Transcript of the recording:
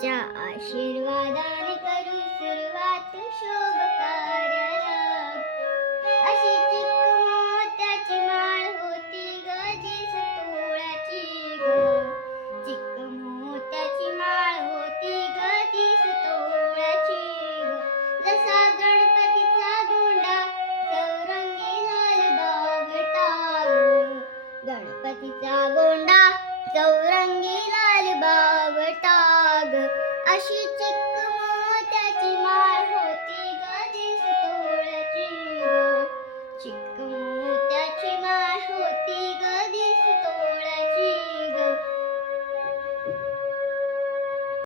त्याच्या आशीर्वादाने करू सुरुवात शोभकार्याला. अशी चिक मोत्याची माळ होती ग दिस तोळ्याची ग. चिक मोत्याची माळ होती ग दिस तोळ्याची ग. जसा गणपतीचा गोंडा चौरंगी लाल बावटा ग. गणपतीचा गोंडा चौरंगी लाल बावटा ग. अशी चिक